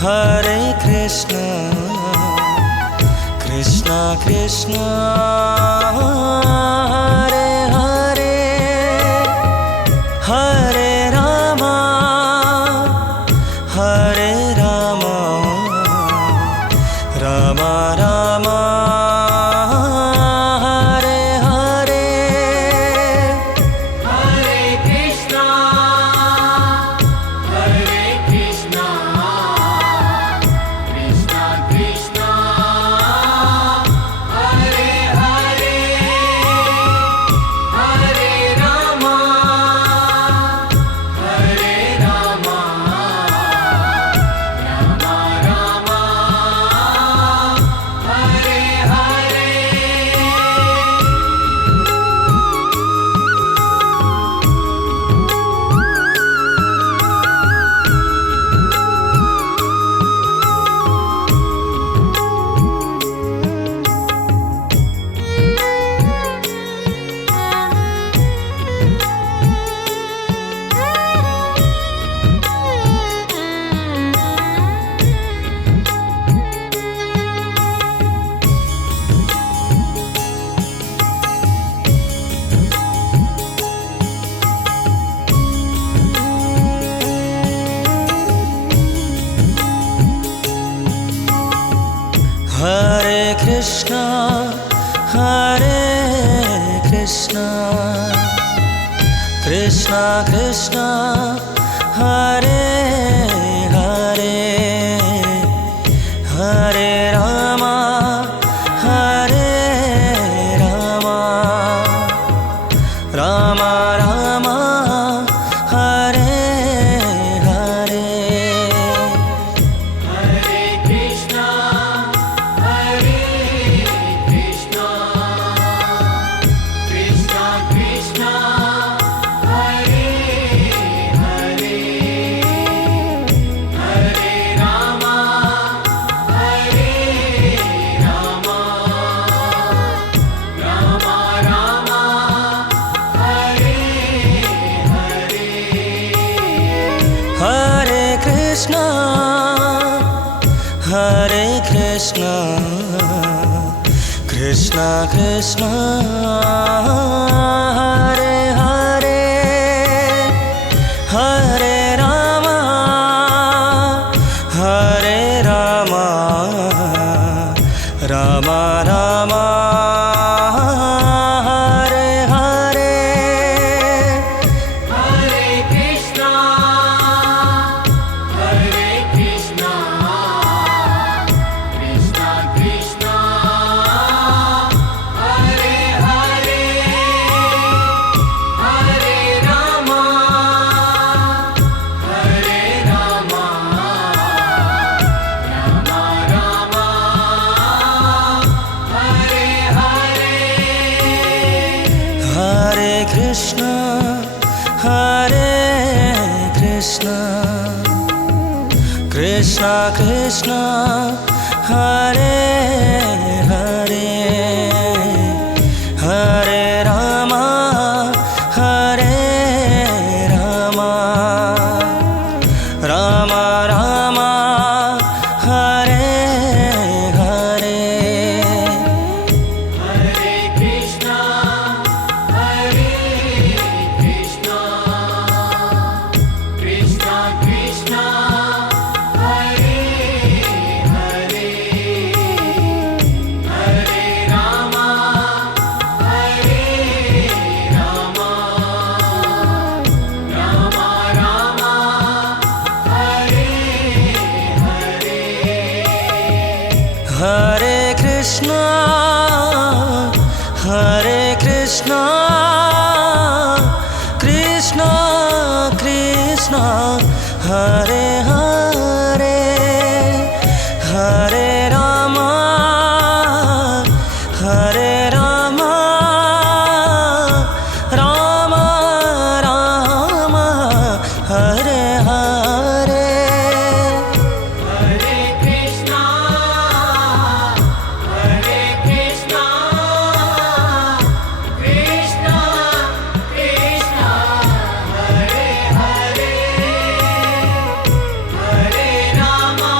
Hare Krishna, Krishna Krishna, Hare Hare, Hare Rama, Hare Rama, Rama Rama, Hare Hare, Hare Krishna, Hare Krishna, Krishna Krishna, Hare Hare, Hare Rama, Hare Rama, Rama Rama, Hare Hare. Hare Krishna, Hare Krishna, Krishna Krishna, Hare Hare, Hare Rama, Hare Rama, Rama Rama, Hare Hare. Hare Krishna, Hare Krishna, Krishna Krishna, Hare Hare, Hare Rama, Hare Rama, Rama Rama, Hare Hare. Hare Krishna, Hare Krishna, Krishna Krishna, Hare Hare, Hare Rama, Hare Rama, Rama Rama, Hare Hare. Hare Krishna, Hare Krishna, Krishna Krishna, Hare Hare, Hare Rama, Hare Rama, Rama Rama, Hare Hare. Hare Krishna, Hare Krishna, Krishna Krishna, Hare Hare, Hare Rama, Hare Rama, Rama Rama, Hare Hare. Hare Krishna, Hare Krishna, Krishna Krishna, Hare Hare, Hare Rama, Hare Rama, Rama Rama, Hare Hare. Hare Krishna, Hare Krishna, Krishna Krishna, Hare Hare, Hare Rama, Hare Rama, Rama Rama, Hare Hare. Hare Krishna, Hare Krishna, Krishna Krishna, Hare Hare, Hare Rama,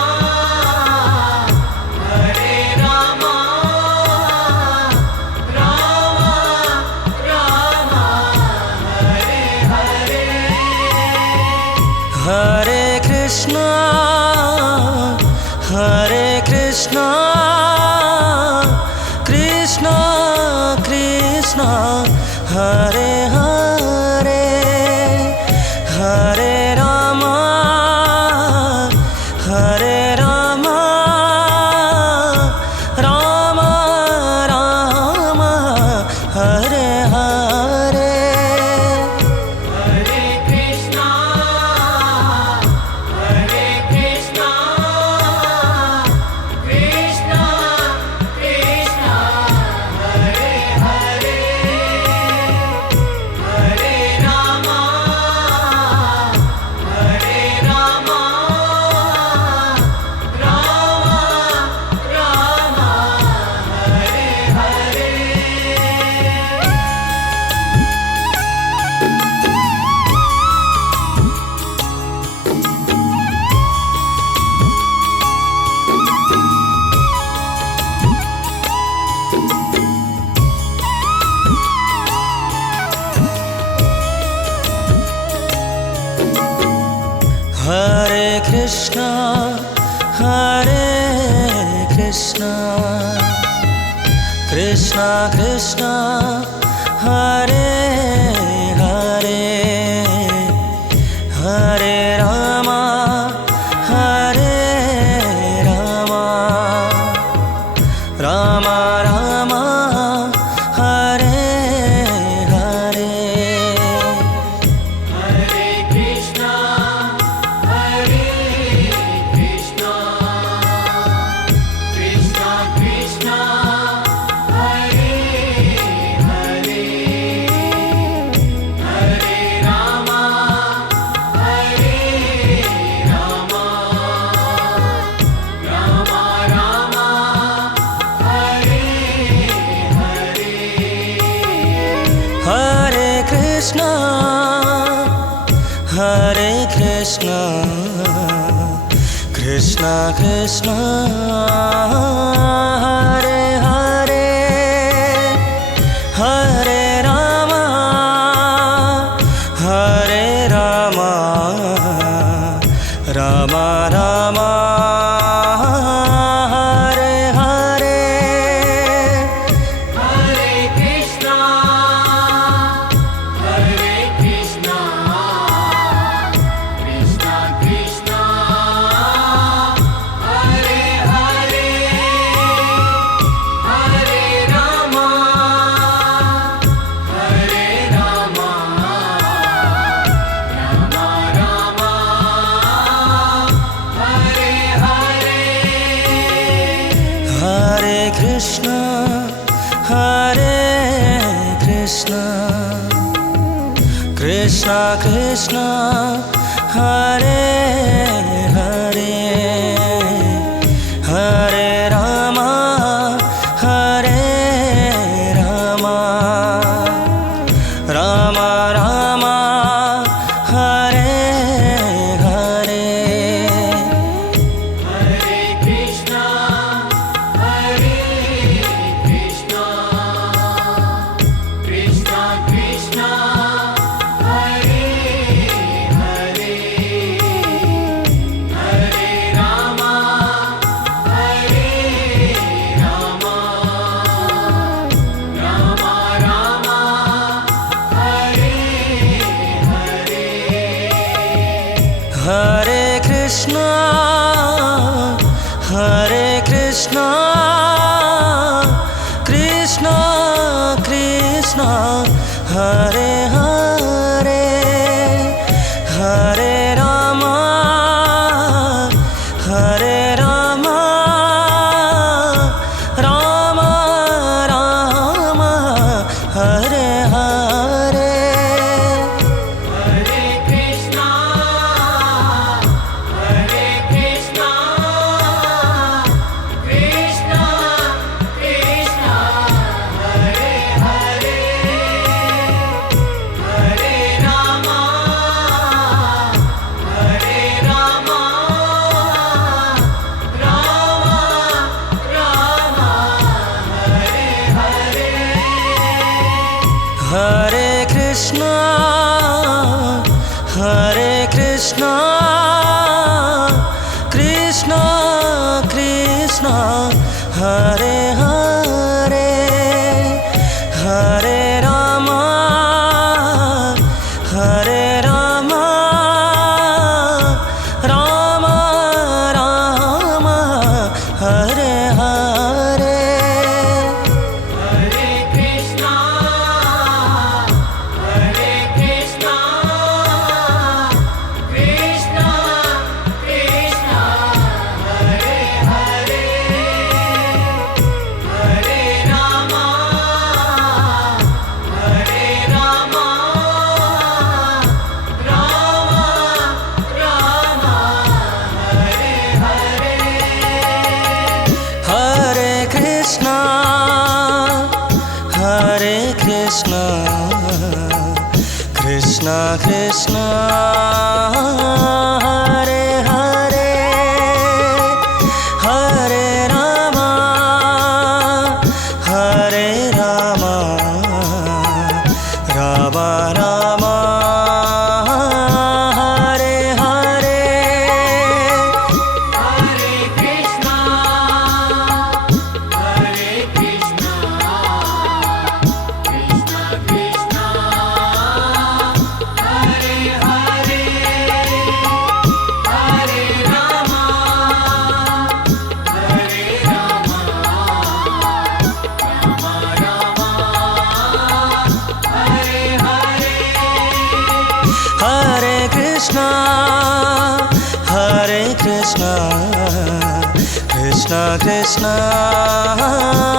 Krishna Hare Krishna Krishna Krishna Hare Hare Hare Rama Hare Rama Rama Rama Hare Hare Hare Krishna Hare Krishna Krishna Krishna Hare Hare Hare Rama Hare Rama Rama Rama Hare Hare Hare Krishna Hare Krishna Krishna Krishna Hare Hare Hare Rama Hare Rama Rama Rama Hare Hare Hare Krishna Hare Krishna Krishna Krishna Hare Hare Hare Rama Hare Rama Rama Rama Hare Hare Hare Krishna Hare Krishna Krishna Krishna Hare Hare Hare Rama Hare Rama Rama Rama Hare Hare Hare Krishna Hare Krishna Krishna Krishna Hare Hare Hare Rama Hare Rama Rama Rama Hare Hare Hare Krishna Hare Krishna Krishna Krishna Hare Hare Hare Rama Hare Rama Rama Rama Hare Hare Hare Krishna Hare Krishna Krishna Krishna Hare Hare Hare Rama Hare Rama Rama Rama Hare Hare Hare Krishna Hare Krishna Krishna Krishna Hare Hare Hare Rama Hare Rama Rama Rama Hare Hare Hare Krishna Hare Krishna Krishna Krishna Hare Hare Hare Rama Hare Rama Rama Rama Hare Hare Hare Krishna Hare Krishna Krishna Krishna Hare Hare Hare Rama Hare Rama Rama Rama Hare Hare Krishna Krishna Krishna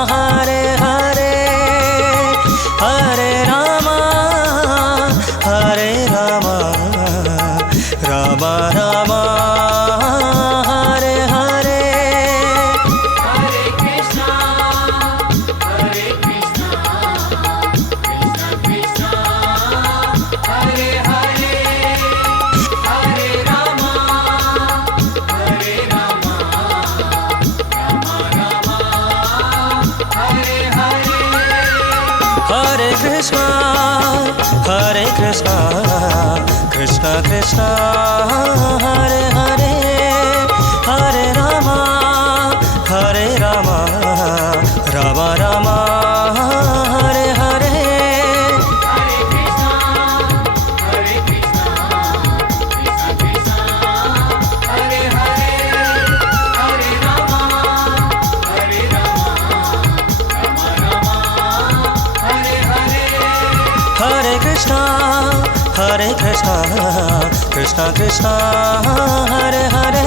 Hare Hare Hare Rama Hare Rama Rama Rama Hare Hare Hare Krishna Krishna Krishna Hare Hare Hare Rama Hare Rama Rama Rama Hare Hare Hare Krishna Krishna Krishna Hare Hare Hare Rama Rama Rama Hare Hare Hare Krishna Krishna Krishna Hare Hare Hare Rama Rama Rama Hare Hare Hare Krishna Krishna Krishna Hare Hare